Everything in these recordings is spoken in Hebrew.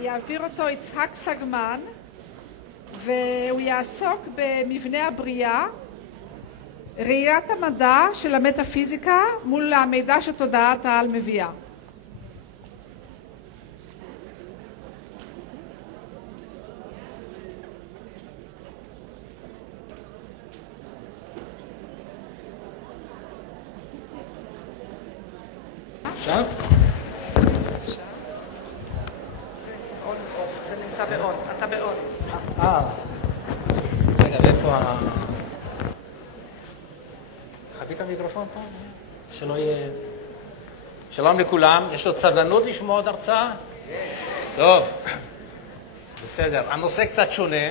יעביר אותו יצחק סגמן, והוא יעסוק במבנה הבריאה, ראיית המדע של המטאפיזיקה מול המידע שתודעת העל מביאה. עכשיו? זה נמצא באון, אתה באון. רגע, ואיפה חבי את המיקרופון פה? שלא יהיה... שלום לכולם, יש עוד סבלנות לשמוע עוד הרצאה? טוב, בסדר. הנושא קצת שונה.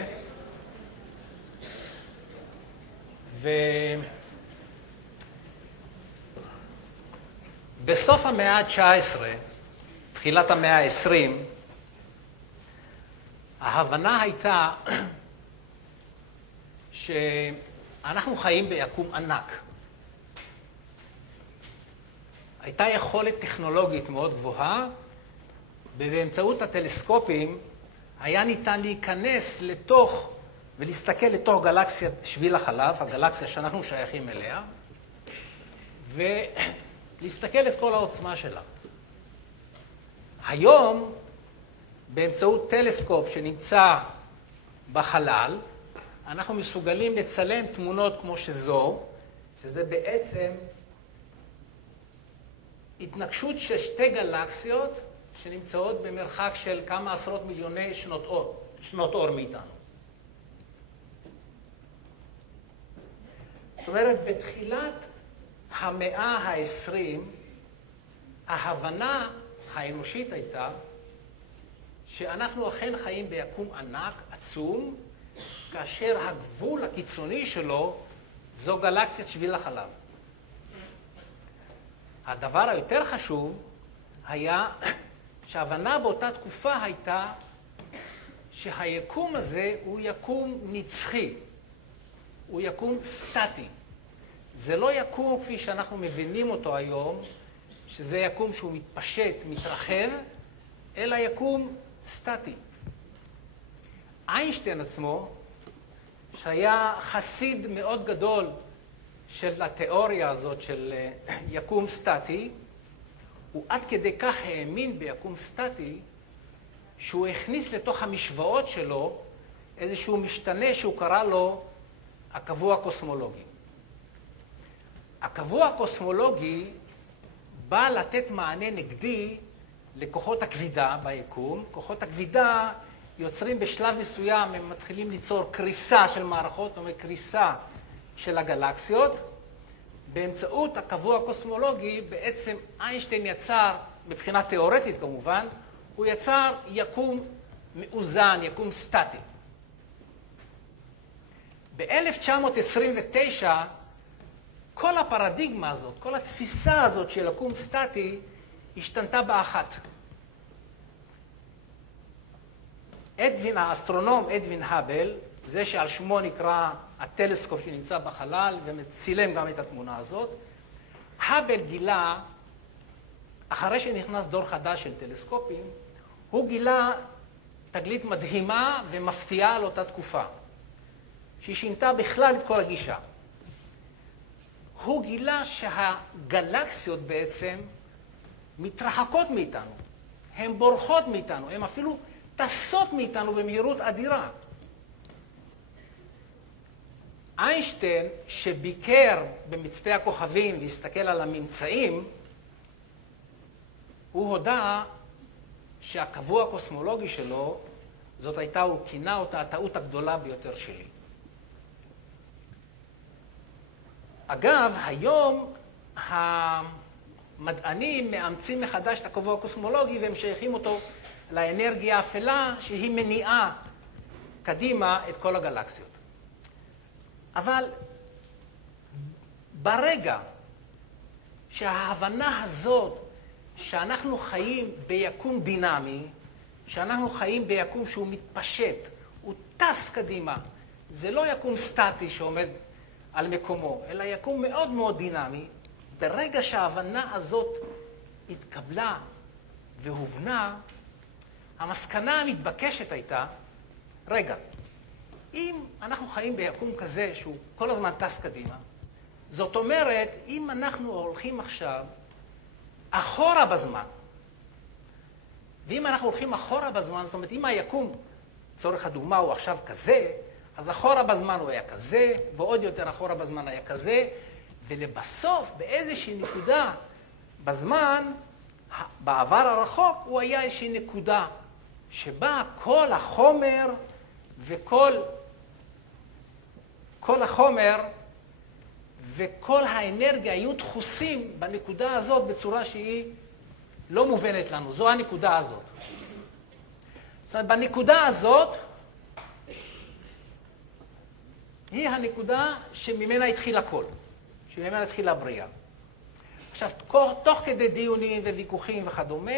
בסוף המאה ה-19, תחילת המאה ה-20, ההבנה הייתה שאנחנו חיים ביקום ענק. הייתה יכולת טכנולוגית מאוד גבוהה, ובאמצעות הטלסקופים היה ניתן להיכנס לתוך ולהסתכל לתוך גלקסיית שביל החלב, הגלקסיה שאנחנו שייכים אליה, להסתכל את כל העוצמה שלה. היום, באמצעות טלסקופ שנמצא בחלל, אנחנו מסוגלים לצלם תמונות כמו שזו, שזה בעצם התנגשות של שתי גלקסיות שנמצאות במרחק של כמה עשרות מיליוני שנות אור מאיתנו. זאת אומרת, בתחילת המאה ה-20, ההבנה האנושית הייתה שאנחנו אכן חיים ביקום ענק, עצום, כאשר הגבול הקיצוני שלו זו גלקסיית שביל החלב. הדבר היותר חשוב היה שההבנה באותה תקופה הייתה שהיקום הזה הוא יקום נצחי, הוא יקום סטטי. זה לא יקום כפי שאנחנו מבינים אותו היום, שזה יקום שהוא מתפשט, מתרחב, אלא יקום סטטי. איינשטיין עצמו, שהיה חסיד מאוד גדול של התיאוריה הזאת של יקום סטטי, הוא עד כדי כך האמין ביקום סטטי, שהוא הכניס לתוך המשוואות שלו איזשהו משתנה שהוא קרא לו הקבוע הקוסמולוגי. הקבוע הקוסמולוגי בא לתת מענה נגדי לכוחות הכבידה ביקום. כוחות הכבידה יוצרים בשלב מסוים, הם מתחילים ליצור קריסה של מערכות, זאת אומרת קריסה של הגלקסיות. באמצעות הקבוע הקוסמולוגי בעצם איינשטיין יצר, מבחינה תיאורטית כמובן, הוא יצר יקום מאוזן, יקום סטטי. ב-1929 כל הפרדיגמה הזאת, כל התפיסה הזאת של יקום סטטי השתנתה באחת. האסטרונום אדווין האבל, זה שעל שמו נקרא הטלסקופ שנמצא בחלל ומצילם גם את התמונה הזאת, האבל גילה, אחרי שנכנס דור חדש של טלסקופים, הוא גילה תגלית מדהימה ומפתיעה על אותה תקופה, שהיא שינתה בכלל את כל הגישה. הוא גילה שהגלקסיות בעצם מתרחקות מאיתנו, הן בורחות מאיתנו, הן אפילו טסות מאיתנו במהירות אדירה. איינשטיין, שביקר במצפה הכוכבים והסתכל על הממצאים, הוא הודע שהקבוע הקוסמולוגי שלו, זאת הייתה, הוא כינה אותה הטעות הגדולה ביותר שלי. אגב, היום המדענים מאמצים מחדש את הקבוע הקוסמולוגי והם שייכים אותו לאנרגיה האפלה שהיא מניעה קדימה את כל הגלקסיות. אבל ברגע שההבנה הזאת שאנחנו חיים ביקום דינמי, שאנחנו חיים ביקום שהוא מתפשט, הוא טס קדימה, זה לא יקום סטטי שעומד על מקומו, אלא יקום מאוד מאוד דינמי, ברגע שההבנה הזאת התקבלה והובנה, המסקנה המתבקשת הייתה, רגע, אם אנחנו חיים ביקום כזה שהוא כל הזמן טס קדימה, זאת אומרת, אם אנחנו הולכים עכשיו אחורה בזמן, ואם אנחנו הולכים אחורה בזמן, זאת אומרת, אם היקום, צורך הדוגמה, הוא עכשיו כזה, אז אחורה בזמן הוא היה כזה, ועוד יותר אחורה בזמן היה כזה, ולבסוף, באיזושהי נקודה בזמן, בעבר הרחוק, הוא היה איזושהי נקודה, שבה כל החומר כל החומר וכל האנרגיה היו דחוסים בנקודה הזאת בצורה שהיא לא מובנת לנו. זו הנקודה הזאת. זאת אומרת, בנקודה הזאת, היא הנקודה שממנה התחיל הכל, שממנה התחילה הבריאה. עכשיו, תוך כדי דיונים וויכוחים וכדומה,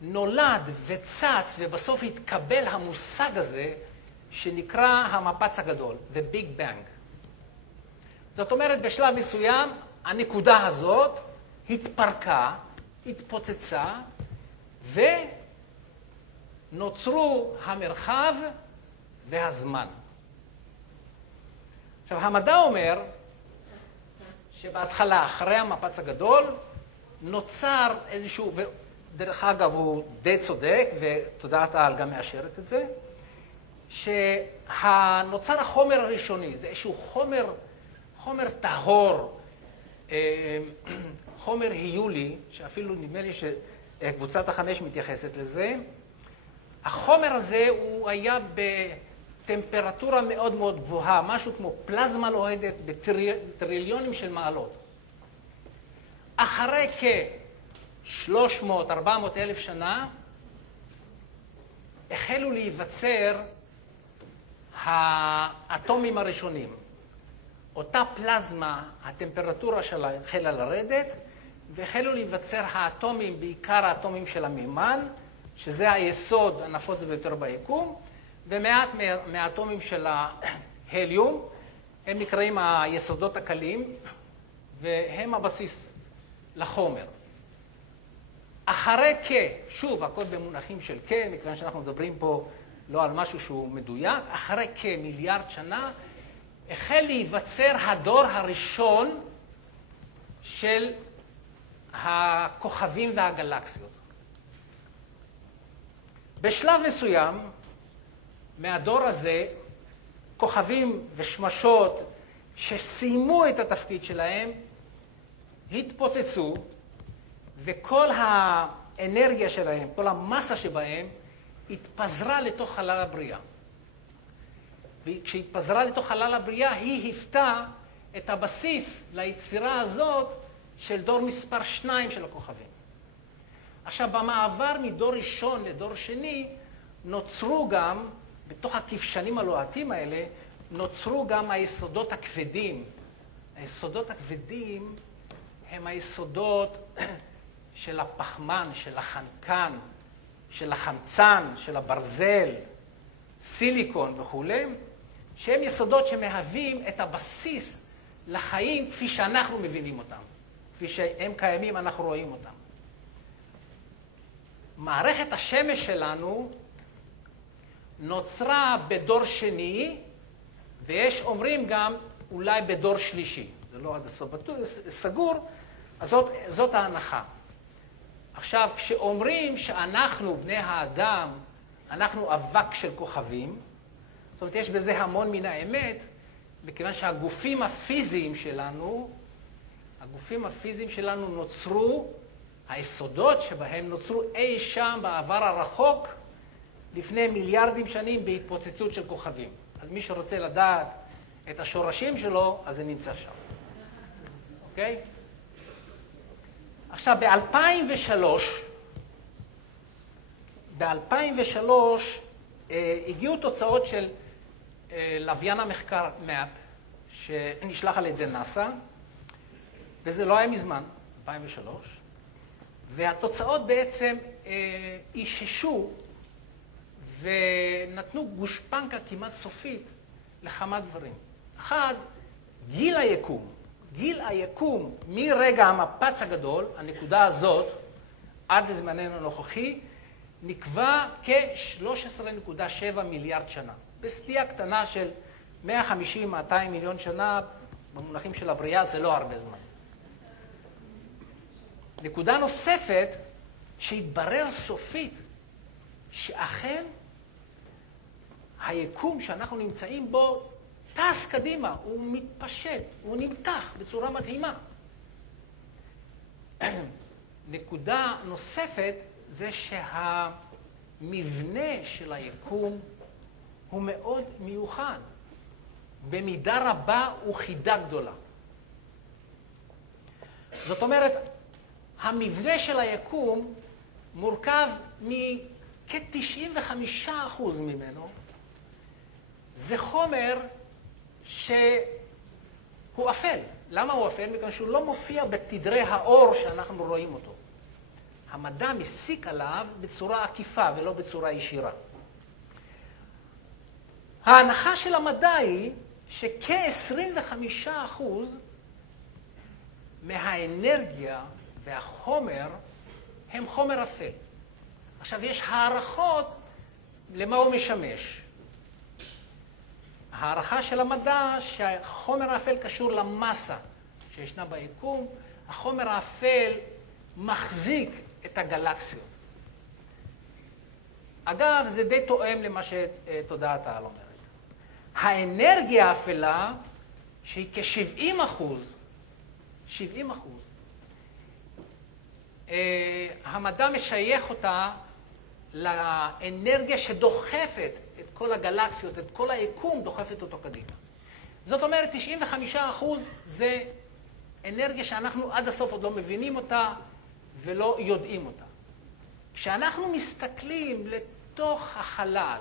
נולד וצץ ובסוף התקבל המושג הזה שנקרא המפץ הגדול, the Big Bang. זאת אומרת, בשלב מסוים, הנקודה הזאת התפרקה, התפוצצה, ונוצרו המרחב והזמן. עכשיו, המדע אומר שבהתחלה, אחרי המפץ הגדול, נוצר איזשהו, ודרך אגב הוא די צודק, ותודעת העל גם מאשרת את זה, שנוצר החומר הראשוני, זה איזשהו חומר טהור, חומר היולי, שאפילו נדמה לי שקבוצת החמש מתייחסת לזה. החומר הזה הוא היה בטמפרטורה מאוד מאוד גבוהה, משהו כמו פלזמה לוהדת בטריליונים של מעלות. אחרי כ-300-400 אלף שנה, החלו להיווצר האטומים הראשונים. אותה פלזמה, הטמפרטורה שלה החלה לרדת, והחלו להיווצר האטומים, בעיקר האטומים של המימן, שזה היסוד הנפוץ ביותר ביקום, ומעט מהאטומים של ההליום, הם נקראים היסודות הקלים, והם הבסיס לחומר. אחרי שוב, הכל במונחים של מכיוון שאנחנו מדברים פה לא על משהו שהוא מדויק, אחרי כמיליארד שנה, החל להיווצר הדור הראשון של הכוכבים והגלקסיות. בשלב מסוים, מהדור הזה, כוכבים ושמשות שסיימו את התפקיד שלהם, התפוצצו, וכל האנרגיה שלהם, כל המסה שבהם, התפזרה לתוך חלל הבריאה. וכשהתפזרה לתוך חלל הבריאה, היא היוותה את הבסיס ליצירה הזאת של דור מספר 2 של הכוכבים. עכשיו, במעבר מדור ראשון לדור שני, נוצרו גם, בתוך הכבשנים הלוהטים האלה, נוצרו גם היסודות הכבדים. היסודות הכבדים הם היסודות של הפחמן, של החנקן, של החמצן, של הברזל, סיליקון וכו', שהם יסודות שמהווים את הבסיס לחיים כפי שאנחנו מבינים אותם. כפי שהם קיימים, אנחנו רואים אותם. מערכת השמש שלנו נוצרה בדור שני, ויש אומרים גם אולי בדור שלישי. זה לא עד הסוף סגור, אז זאת ההנחה. עכשיו, כשאומרים שאנחנו, בני האדם, אנחנו אבק של כוכבים, זאת אומרת, יש בזה המון מן האמת, מכיוון שהגופים הפיזיים שלנו נוצרו, היסודות שבהם נוצרו אי שם בעבר הרחוק, לפני מיליארדים שנים בהתפוצצות של כוכבים. אז מי שרוצה לדעת את השורשים שלו, אז זה נמצא שם. אוקיי? עכשיו, ב-2003 הגיעו תוצאות של לוויין המחקר מאפ, שנשלח על ידי נאסא, וזה לא היה מזמן, 2003, והתוצאות בעצם איששו ונתנו גושפנקה כמעט סופית לכמה דברים. אחד, גיל היקום מרגע המפץ הגדול, הנקודה הזאת, עד לזמננו הנוכחי, נקבע כ-13.7 מיליארד שנה. בסטייה קטנה של 150-200 מיליון שנה, במונחים של הבריאה זה לא הרבה זמן. נקודה נוספת שהתברר סופית, שאכן היקום שאנחנו נמצאים בו טס קדימה, הוא מתפשט, הוא נמתח בצורה מדהימה. נקודה נוספת זה שהמבנה של היקום הוא מאוד מיוחד. במידה רבה הוא חידה גדולה. זאת אומרת, המבנה של היקום מורכב מכ-95% ממנו. זה חומר שהוא אפל. למה הוא אפל? מכיוון שהוא לא מופיע בתדרי האור שאנחנו רואים אותו. המדע מסיק עליו בצורה עקיפה ולא בצורה ישירה. ההנחה של המדע היא שכ-25% מהאנרגיה והחומר הם חומר אפל. עכשיו, יש הערכות למה הוא משמש. ההערכה של המדע שהחומר האפל קשור למסה שישנה ביקום. החומר האפל מחזיק את הגלקסיות. אגב, זה די תואם למה שתודעת העל אומרת. האנרגיה האפלה, שהיא כ-70%, 70%, המדע משייך אותה לאנרגיה שדוחפת את כל הגלקסיות, את כל היקום, דוחפת אותו קדימה. זאת אומרת, 95% זה אנרגיה שאנחנו עד הסוף עוד לא מבינים אותה ולא יודעים אותה. כשאנחנו מסתכלים לתוך החלל,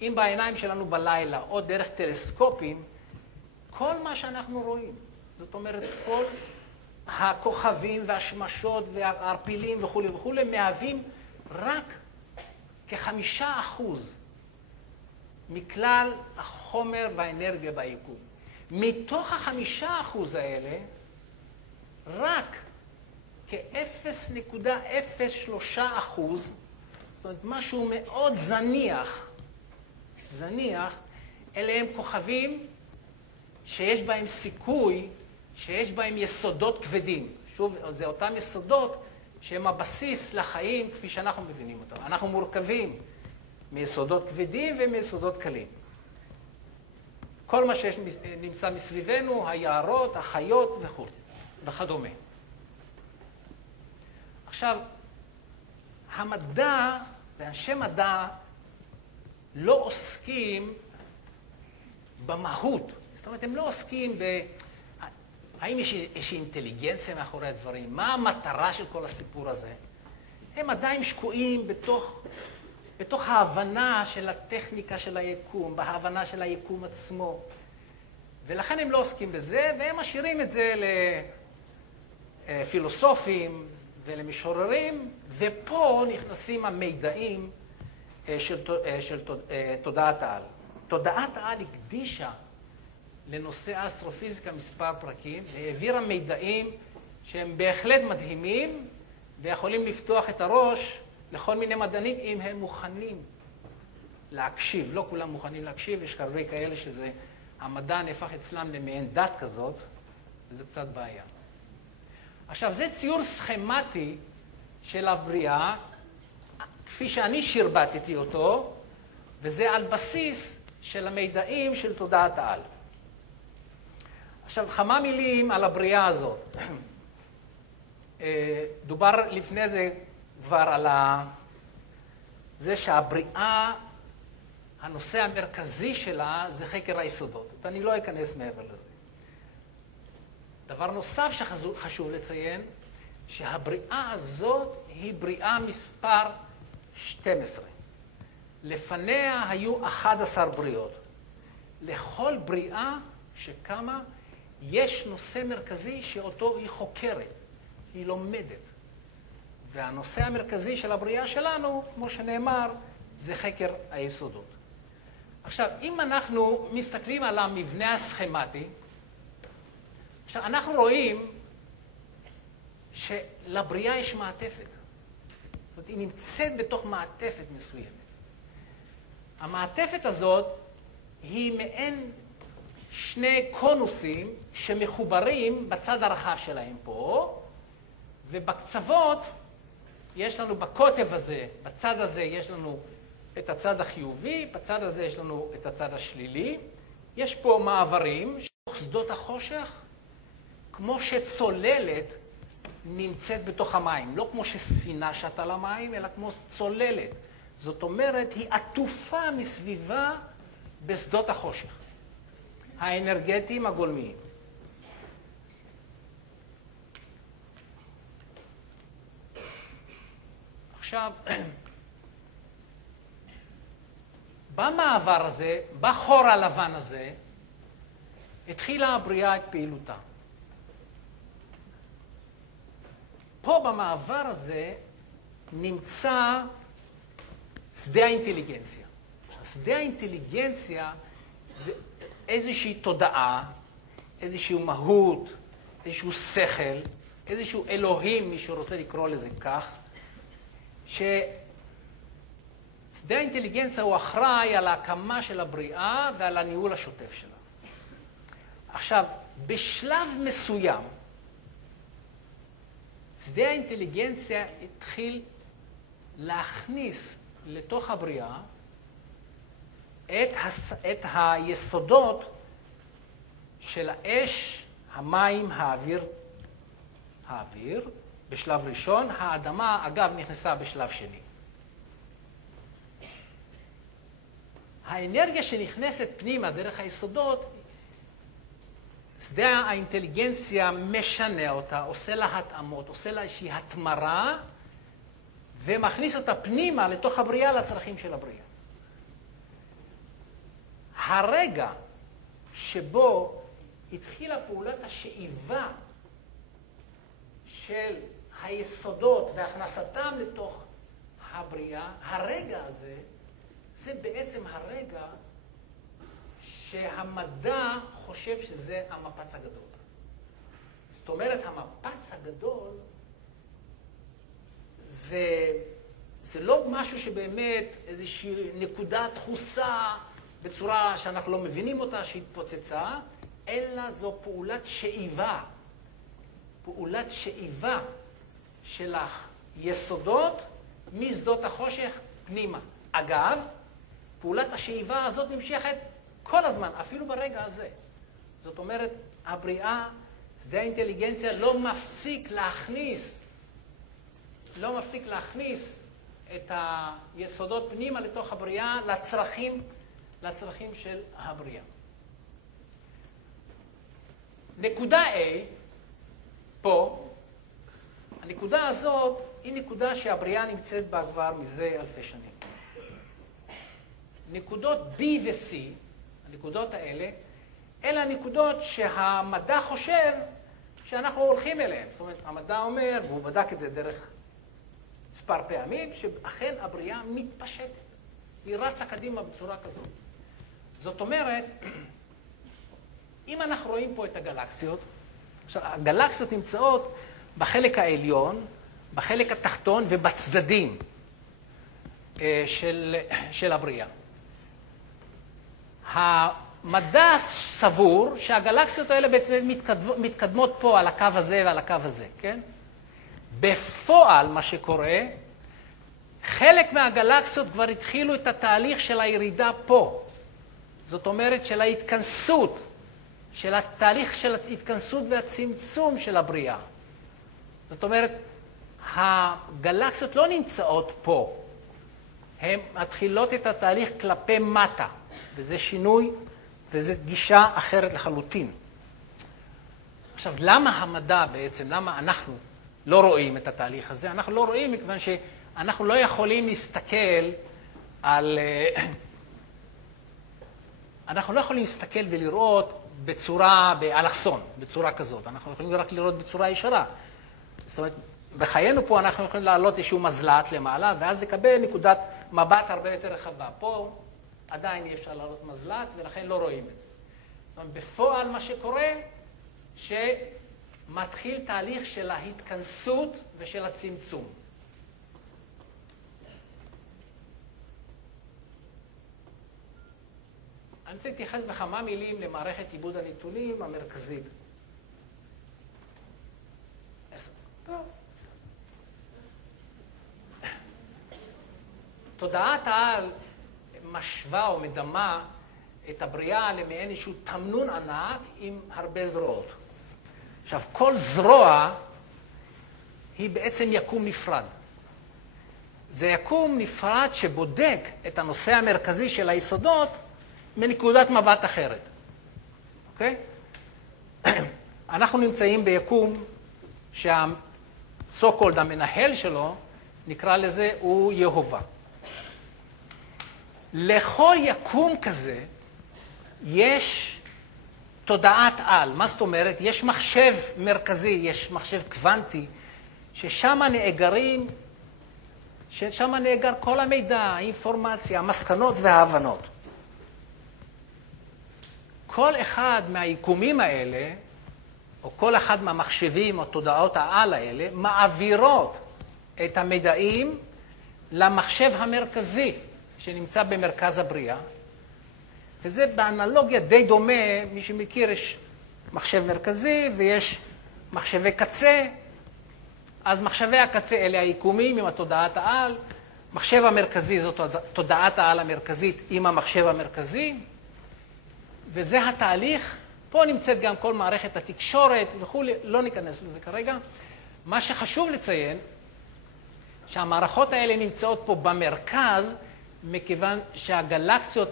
אם בעיניים שלנו בלילה או דרך טלסקופים, כל מה שאנחנו רואים, זאת אומרת, כל הכוכבים והשמשות והערפילים וכו' וכו', מהווים רק כ5% מכלל החומר והאנרגיה ביקום. מתוך ה5% האלה, רק כ-0.03%, זאת אומרת, משהו מאוד זניח, אלה הם כוכבים שיש בהם סיכוי, שיש בהם יסודות כבדים. שוב, זה אותם יסודות שהם הבסיס לחיים כפי שאנחנו מבינים אותם. אנחנו מורכבים מיסודות כבדים ומיסודות קלים. כל מה שנמצא מסביבנו, היערות, החיות וכדומה. עכשיו, המדע ואנשי מדע לא עוסקים במהות. זאת אומרת, הם לא עוסקים האם יש אינטליגנציה מאחורי הדברים? מה המטרה של כל הסיפור הזה? הם עדיין שקועים בתוך ההבנה של הטכניקה של היקום, בהבנה של היקום עצמו. ולכן הם לא עוסקים בזה, והם משאירים את זה לפילוסופים ולמשוררים, ופה נכנסים המידעים של תודעת העל. תודעת העל הקדישה לנושא האסטרופיזיקה מספר פרקים, והעבירה מידעים שהם בהחלט מדהימים, ויכולים לפתוח את הראש לכל מיני מדענים אם הם מוכנים להקשיב. לא כולם מוכנים להקשיב, יש הרבה כאלה שזה, המדע נהפך אצלם למעין דת כזאת, וזה קצת בעיה. עכשיו, זה ציור סכמטי של הבריאה, כפי שאני שרבטתי אותו, וזה על בסיס של המידעים של תודעת העל. עכשיו, כמה מילים על הבריאה הזאת. דובר לפני זה כבר על זה שהבריאה, הנושא המרכזי שלה זה חקר היסודות. ואני לא אכנס מעבר לזה. דבר נוסף שחשוב לציין, שהבריאה הזאת היא בריאה מספר 12. לפניה היו 11 בריאות. לכל בריאה שקמה יש נושא מרכזי שאותו היא חוקרת, היא לומדת. והנושא המרכזי של הבריאה שלנו, כמו שנאמר, זה חקר היסודות. עכשיו, אם אנחנו מסתכלים על המבנה הסכמטי, עכשיו, אנחנו רואים שלבריאה יש מעטפת. זאת אומרת, היא נמצאת בתוך מעטפת מסוימת. המעטפת הזאת היא מעין שני קונוסים שמחוברים בצד הרחב שלהם פה, ובקצוות יש לנו בקוטב הזה, בצד הזה יש לנו את הצד החיובי, בצד הזה יש לנו את הצד השלילי. יש פה מעברים בתוך שדות החושך, כמו שצוללת נמצאת בתוך המים. לא כמו שספינה שטה למים, אלא כמו צוללת. זאת אומרת, היא עטופה מסביבה בשדות החושך, האנרגטיים הגולמיים. עכשיו, במעבר הזה, בחור הלבן הזה, התחילה הבריאה את פעילותה. פה במעבר הזה נמצא שדה האינטליגנציה. שדה האינטליגנציה זה איזושהי תודעה, איזושהי מהות, איזשהו שכל, איזשהו אלוהים, מי שרוצה לקרוא לזה כך, ששדה האינטליגנציה הוא אחראי על ההקמה של הבריאה ועל הניהול השוטף שלה. עכשיו, בשלב מסוים, שדה האינטליגנציה התחיל להכניס לתוך הבריאה את היסודות של האש, המים, האוויר, בשלב ראשון. האדמה, אגב, נכנסה בשלב שני. האנרגיה שנכנסת פנימה דרך היסודות, שדה האינטליגנציה משנה אותה, עושה לה התאמות, עושה לה איזושהי התמרה, ומכניס אותה פנימה לתוך הבריאה לצרכים של הבריאה. הרגע שבו התחילה פעולת השאיבה של היסודות והכנסתם לתוך הבריאה, הרגע הזה, זה בעצם הרגע שהמדע חושב שזה המפץ הגדול. זאת אומרת, המפץ הגדול זה לא משהו שבאמת איזושהי נקודה דחוסה בצורה שאנחנו לא מבינים אותה, שהתפוצצה, אלא זו פעולת שאיבה. פעולת שאיבה של היסודות משדות החושך פנימה. אגב, פעולת השאיבה הזאת נמשכת כל הזמן, אפילו ברגע הזה. זאת אומרת, הבריאה, שדה האינטליגנציה לא מפסיק להכניס את היסודות פנימה לתוך הבריאה לצרכים של הבריאה. נקודה A, פה, הנקודה הזאת היא נקודה שהבריאה נמצאת בה כבר מזה אלפי שנים. נקודות B ו-C, הנקודות האלה, אלה הנקודות שהמדע חושב שאנחנו הולכים אליהן. זאת אומרת, המדע אומר, והוא בדק את זה דרך מספר פעמים, שאכן הבריאה מתפשטת. היא רצה קדימה בצורה כזאת. זאת אומרת, אם אנחנו רואים פה את הגלקסיות, עכשיו, הגלקסיות נמצאות בחלק העליון, בחלק התחתון ובצדדים של הבריאה. המדע סבור שהגלקסיות האלה בעצם מתקדמות פה על הקו הזה ועל הקו הזה, כן? בפועל מה שקורה, חלק מהגלקסיות כבר התחילו את התהליך של הירידה פה. זאת אומרת של ההתכנסות, של התהליך של ההתכנסות והצמצום של הבריאה. זאת אומרת, הגלקסיות לא נמצאות פה. הן מתחילות את התהליך כלפי מטה, וזה שינוי, וזו גישה אחרת לחלוטין. עכשיו, למה המדע בעצם, למה אנחנו לא רואים את התהליך הזה? אנחנו לא רואים מכיוון שאנחנו לא יכולים להסתכל על... אנחנו לא יכולים להסתכל ולראות באלכסון, בצורה כזאת. אנחנו יכולים רק לראות בצורה ישרה. זאת אומרת, בחיינו פה אנחנו יכולים לעלות איזשהו מזל"ט למעלה, ואז לקבל נקודת מבט הרבה יותר רחבה. פה עדיין אי אפשר לעלות מזל"ט, ולכן לא רואים את זה. זאת אומרת, בפועל מה שקורה, שמתחיל תהליך של ההתכנסות ושל הצמצום. אני רוצה להתייחס בכמה מילים למערכת עיבוד הנתונים המרכזית. תודעת העל משווה או מדמה את הבריאה למעין איזשהו תמנון ענק עם הרבה זרועות. עכשיו, כל זרוע היא בעצם יקום נפרד. זה יקום נפרד שבודק את הנושא המרכזי של היסודות מנקודת מבט אחרת. אוקיי? אנחנו נמצאים ביקום שהסו-קולד המנהל שלו, נקרא לזה, הוא יהובה. לכל יקום כזה יש תודעת על. מה זאת אומרת? יש מחשב מרכזי, יש מחשב קוונטי, ששם נאגר כל המידע, האינפורמציה, המסקנות וההבנות. כל אחד מהיקומים האלה, או כל אחד מהמחשבים או תודעות העל האלה, מעבירות את המידעים למחשב המרכזי שנמצא במרכז הבריאה. וזה באנלוגיה די דומה, מי שמכיר, יש מחשב מרכזי ויש מחשבי קצה. אז מחשבי הקצה אלה היקומים עם התודעת העל, מחשב המרכזי זאת תודעת העל המרכזית עם המחשב המרכזי, וזה התהליך. פה נמצאת גם כל מערכת התקשורת וכו', לא ניכנס לזה כרגע. מה שחשוב לציין, שהמערכות האלה נמצאות פה במרכז, מכיוון שהגלקסיות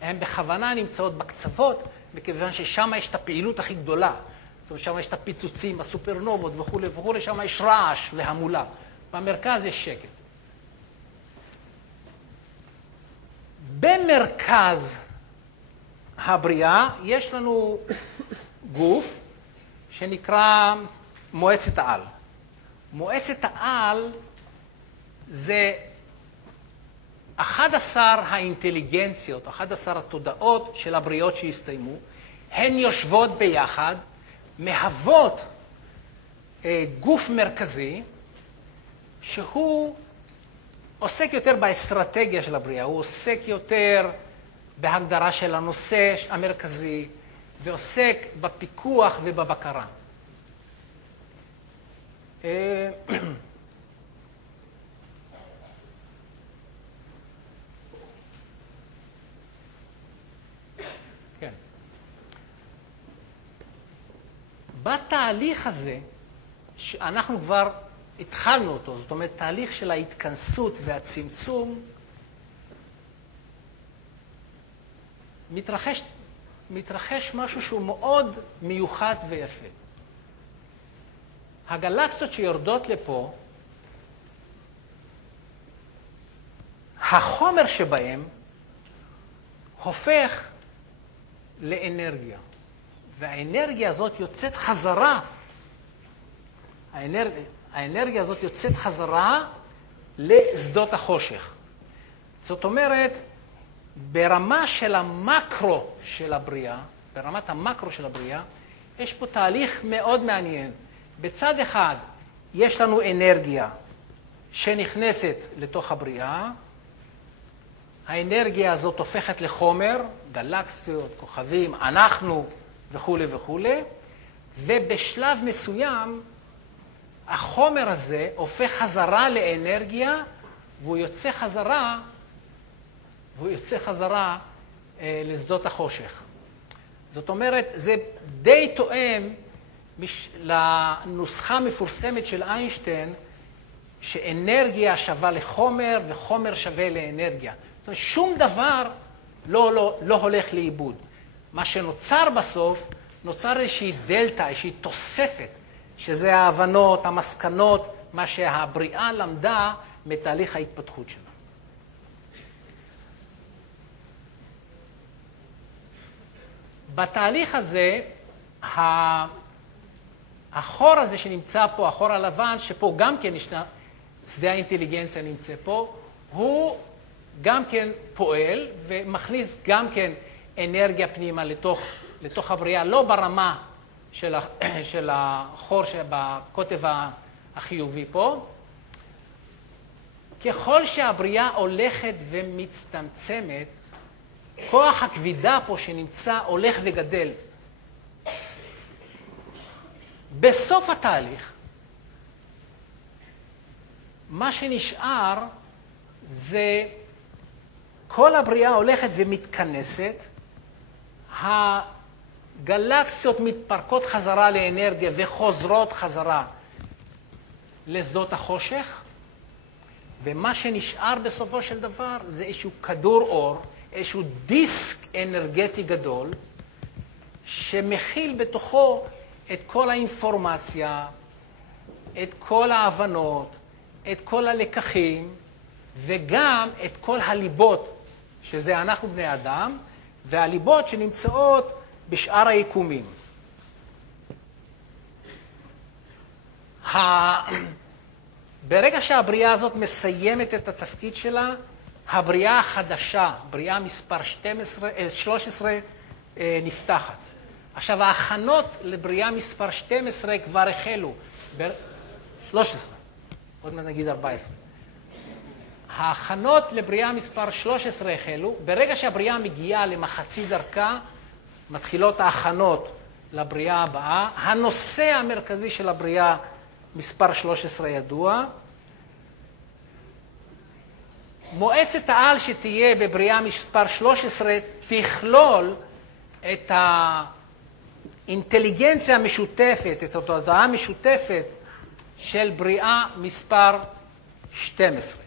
הן בכוונה נמצאות בקצוות, מכיוון ששם יש את הפעילות הכי גדולה. זאת אומרת, שם יש את הפיצוצים, הסופרנובות וכו' וכו', שם יש רעש והמולה. במרכז יש שקט. במרכז הבריאה יש לנו גוף שנקרא מועצת העל. מועצת העל זה 11 האינטליגנציות, 11 התודעות של הבריאות שהסתיימו. הן יושבות ביחד, מהוות גוף מרכזי, שהוא עוסק יותר באסטרטגיה של הבריאה, הוא עוסק יותר בהגדרה של הנושא המרכזי, ועוסק בפיקוח ובבקרה. כן. בתהליך הזה, אנחנו כבר התחלנו אותו, זאת אומרת, תהליך של ההתכנסות והצמצום, מתרחש משהו שהוא מאוד מיוחד ויפה. הגלקסיות שיורדות לפה, החומר שבהם הופך לאנרגיה. והאנרגיה הזאת יוצאת חזרה. האנרגיה הזאת יוצאת חזרה לשדות החושך. זאת אומרת, ברמה של המקרו של הבריאה, ברמת המקרו של הבריאה, יש פה תהליך מאוד מעניין. בצד אחד יש לנו אנרגיה שנכנסת לתוך הבריאה, האנרגיה הזאת הופכת לחומר, גלקסיות, כוכבים, אנחנו וכו' וכו', ובשלב מסוים החומר הזה הופך חזרה לאנרגיה, והוא יוצא חזרה לשדות החושך. זאת אומרת, זה די תואם לנוסחה המפורסמת של איינשטיין, שאנרגיה שווה לחומר וחומר שווה לאנרגיה. זאת אומרת, שום דבר לא הולך לאיבוד. מה שנוצר בסוף, נוצר איזושהי דלטה, איזושהי תוספת, שזה ההבנות, המסקנות, מה שהבריאה למדה מתהליך ההתפתחות שלה. בתהליך הזה, החור הזה שנמצא פה, החור הלבן, שפה גם כן ישנה, שדה האינטליגנציה נמצא פה, הוא גם כן פועל ומכניס גם כן אנרגיה פנימה לתוך הבריאה, לא ברמה של החור שבקוטב החיובי פה. ככל שהבריאה הולכת ומצטמצמת, כוח הכבידה פה שנמצא הולך וגדל. בסוף התהליך, מה שנשאר זה כל הבריאה הולכת ומתכנסת, הגלקסיות מתפרקות חזרה לאנרגיה וחוזרות חזרה לשדות החושך, ומה שנשאר בסופו של דבר זה איזשהו כדור אור, איזשהו דיסק אנרגטי גדול, שמכיל בתוכו את כל האינפורמציה, את כל ההבנות, את כל הלקחים, וגם את כל הליבות, שזה אנחנו בני אדם, והליבות שנמצאות בשאר היקומים. ברגע שהבריאה הזאת מסיימת את התפקיד שלה, הבריאה החדשה, בריאה מספר 13, נפתחת. עכשיו, ההכנות לבריאה מספר 12 כבר החלו. 13, עוד מעט נגיד 14. ההכנות לבריאה מספר 13 החלו. ברגע שהבריאה מגיעה למחצית דרכה, מתחילות ההכנות לבריאה הבאה. הנושא המרכזי של הבריאה מספר 13 ידוע. מועצת העל שתהיה בבריאה מספר 13 תכלול את האינטליגנציה המשותפת, את התודעה המשותפת של בריאה מספר 12.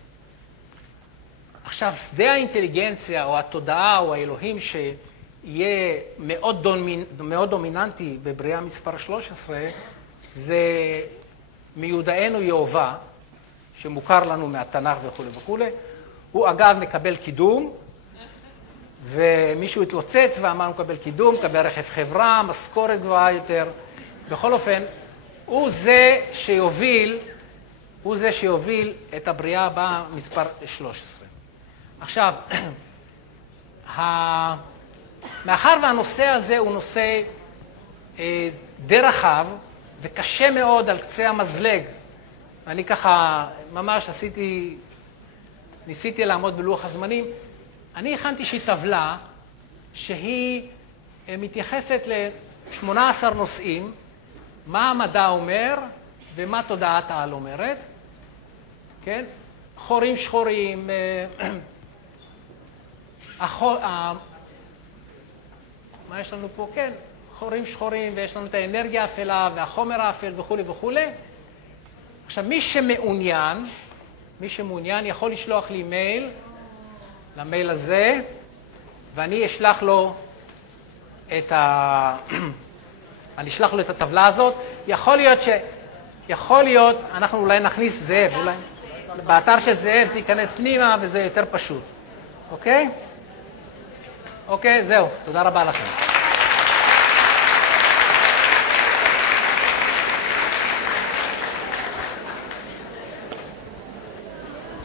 עכשיו, שדה האינטליגנציה או התודעה או האלוהים שיהיה מאוד דומיננטי בבריאה מספר 13, זה מיודענו יהובה, שמוכר לנו מהתנ"ך וכו' וכו'. הוא אגב מקבל קידום, ומישהו התלוצץ ואמר הוא מקבל קידום, מקבל רכב חברה, משכורת גבוהה יותר. בכל אופן, הוא זה שיוביל את הבריאה הבאה מספר 13. עכשיו, מאחר והנושא הזה הוא נושא די רחב, וקשה מאוד על קצה המזלג, אני ככה ממש ניסיתי לעמוד בלוח הזמנים, אני הכנתי איזושהי טבלה שהיא מתייחסת ל-18 נושאים, מה המדע אומר ומה תודעת העל אומרת, כן? חורים שחורים, מה יש לנו פה? כן, חורים שחורים, ויש לנו את האנרגיה האפלה והחומר האפל וכו' וכו'. עכשיו, מי שמעוניין יכול לשלוח לי מייל, למייל הזה, ואני אשלח לו את הטבלה הזאת. יכול להיות, אנחנו אולי נכניס זאב, אולי באתר של זאב זה ייכנס פנימה וזה יותר פשוט. אוקיי? אוקיי, זהו. תודה רבה לכם.